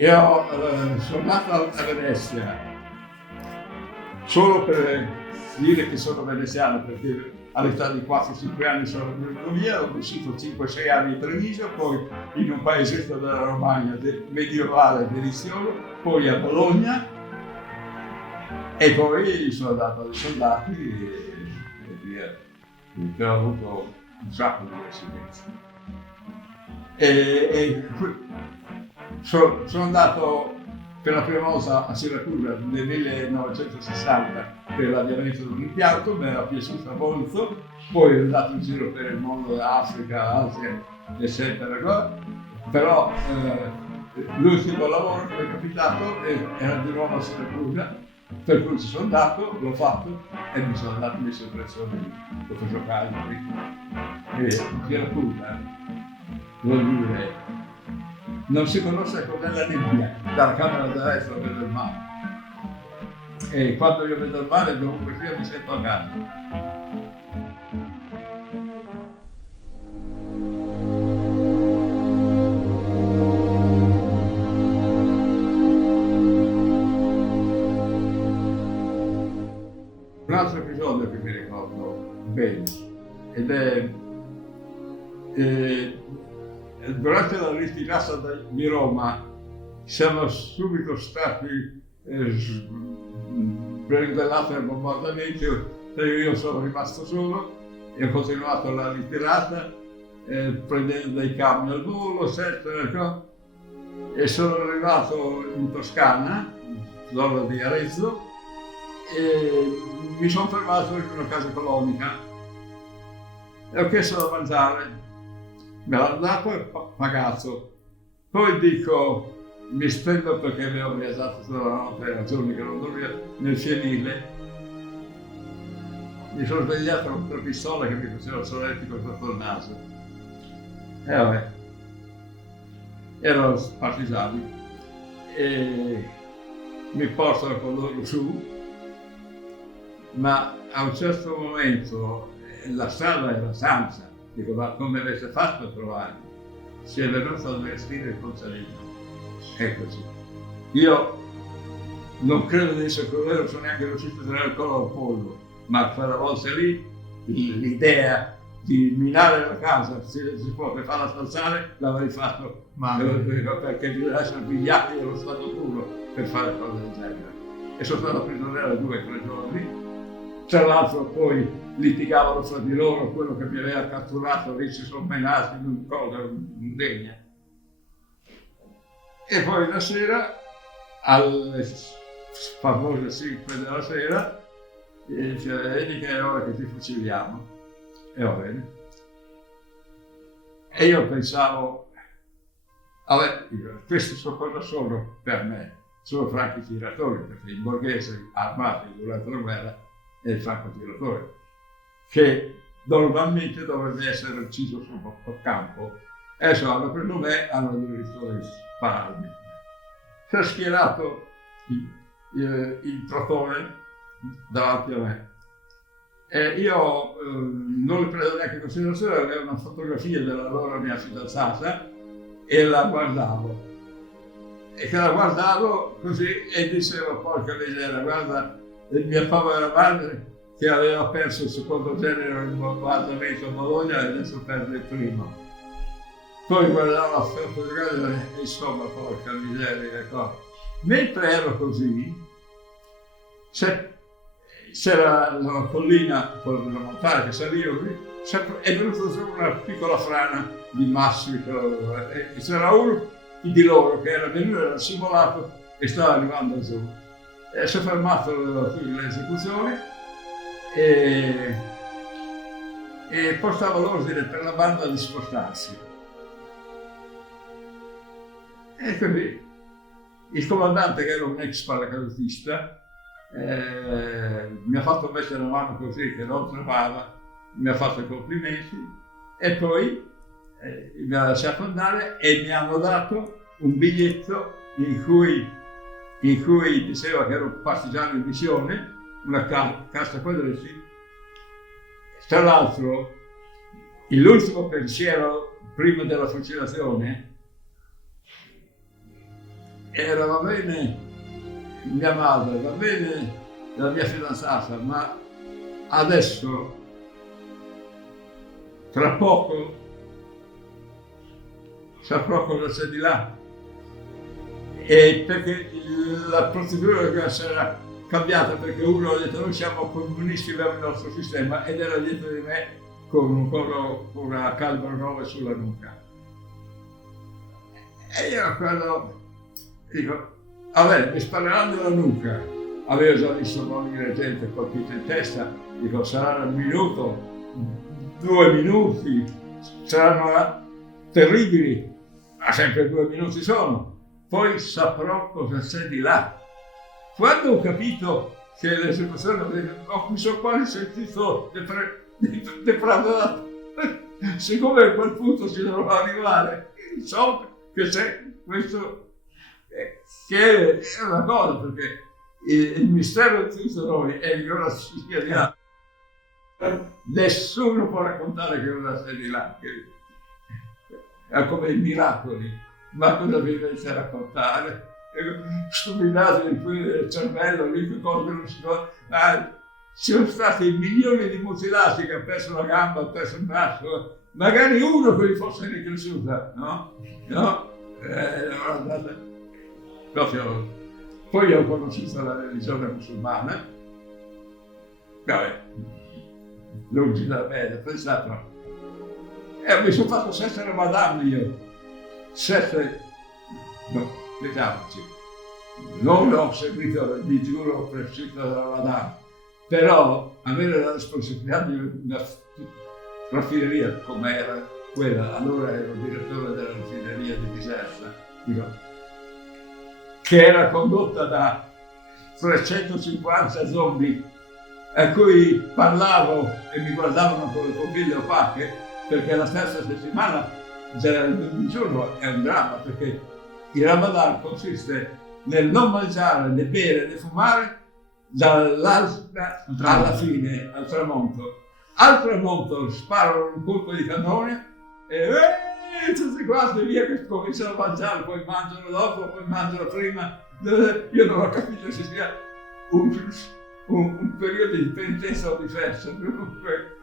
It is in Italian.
Io sono nato a Venezia solo per dire che sono veneziano, perché all'età di 4-5 anni sono venuto via, ho vissuto 5-6 anni a Treviso, poi in un paesetto della Romagna medievale delizioso, poi a Bologna e poi sono andato ai soldati e via, perché ho avuto un sacco di residenze. Sono andato per la prima volta a Siracusa nel 1960 per l'avviamento dell'impianto, mi era piaciuto molto, poi ero andato in giro per il mondo, Africa, Asia, eccetera, però l'ultimo lavoro che mi è capitato era di nuovo a Siracusa, per cui ci sono andato, l'ho fatto e mi sono andato messo in pressione, ho fatto giocare qui. E Siracusa, vuol dire, non si conosce cos'è la nebbia, dalla camera da destra vedo il mare. E quando io vedo il mare dovunque sia mi sento a casa. Un altro episodio che mi ricordo bene ed è durante la ritirata di Roma siamo subito stati brindellati al bombardamento e io sono rimasto solo e ho continuato la ritirata prendendo dei camion al volo, eccetera, e sono arrivato in Toscana, zona di Arezzo, e mi sono fermato in una casa colonica e ho chiesto da mangiare. Me l'hanno dato e pagato. Poi dico, mi stendo perché avevo viaggiato tutta la notte, era giorni che non dormivo, nel fienile. Mi sono svegliato con una pistola che mi faceva il solletico sotto il naso. E vabbè, erano partigiani e mi portano con loro su, ma a un certo momento la strada era stanza. Dico, ma come avete fatto a trovarmi? Si è venuto a vestire il contadino. Eccoci. Io non credo di essere così, non sono neanche riuscito a tenere il collo al pollo, ma quella volta lì l'idea di minare la casa, se si può, per farla salzare, l'avrei fatto, perché bisogna essere pigliati dello stato puro per fare cose del genere. E sono stato prigioniero 2-3 giorni. Tra l'altro poi litigavano fra di loro, quello che mi aveva catturato lì si sono menati in una cosa indegna. E poi la sera, alle famose 5 della sera, dice, vedi che è ora che ti fuciliamo. E va bene. E io pensavo, vabbè, questi sono cosa sono per me? Sono franchi tiratori, perché i borghesi armati durante la guerra è il francotiratore, che normalmente dovrebbe essere ucciso sul campo. Adesso hanno preso me, hanno diritto di spararmi. Si è schierato il protone davanti a me. E io non le preso neanche in considerazione, avevo una fotografia della loro mia fidanzata e la guardavo. E che la guardavo così e dicevo, porca miseria, guarda, mia povera madre che aveva perso il secondo genere in bombardamento a Bologna e adesso perde il primo. Poi guardavo la fotografia e insomma, porca miseria, ecco. Mentre ero così, c'era una collina con una montagna che salivo lì, è venuta su una piccola frana di massi, e c'era uno di loro che era venuto, era simulato e stava arrivando giù. Si è fermato l'esecuzione e portava l'ordine per la banda di spostarsi. E quindi il comandante, che era un ex paracadutista, mi ha fatto mettere la mano così che non trovava, mi ha fatto i complimenti e poi mi ha lasciato andare e mi hanno dato un biglietto in cui diceva che ero un partigiano in missione, una cassa quadretti. Tra l'altro, l'ultimo pensiero prima della fucilazione era, va bene mia madre, va bene la mia fidanzata, ma adesso, tra poco, saprò cosa c'è di là. E perché la procedura si era cambiata, perché uno ha detto noi siamo comunisti, abbiamo il nostro sistema, ed era dietro di me con una calma 9 sulla nuca. E io quello dico, vabbè, mi spareranno della nuca. Avevo già visto morire gente colpita in testa, dico saranno un minuto, 2 minuti, saranno terribili, ma sempre 2 minuti sono. Poi saprò cosa c'è di là. Quando ho capito che l'esecuzione, mi sono quasi sentito defraudato. Siccome a quel punto ci dovrò arrivare, so che c'è questo, che è una cosa, perché il mistero di tutti noi è che ora ci sia di là. Nessuno può raccontare che ora c'è di là, è come i miracoli, ma cosa vi dovete raccontare? Stupidate di qui del cervello, lì che cose non si può. Ci sono stati milioni di mutilati che hanno perso la gamba, hanno perso il braccio, magari uno che gli fosse ricresciuta, no? No? Proprio. Poi ho conosciuto la religione musulmana, vabbè, lungi da me, ho pensato, mi sono fatto 7 Ramadan io, 7, no, vediamoci, non ho seguito il digiuno prescritto da Ramadan, però avere la responsabilità di una raffineria come era quella, allora ero direttore della raffineria di Biserta, dico, che era condotta da 350 zombie a cui parlavo e mi guardavano con le pupille opache, perché la terza settimana del digiuno è un dramma, perché il Ramadan consiste nel non mangiare, né bere, né fumare dall'alba alla fine, al tramonto. Al tramonto sparano un colpo di cannone e tutti quanti via che cominciano a mangiare, poi mangiano dopo, poi mangiano prima. Io non ho capito se sia un periodo di penitenza o di festa, comunque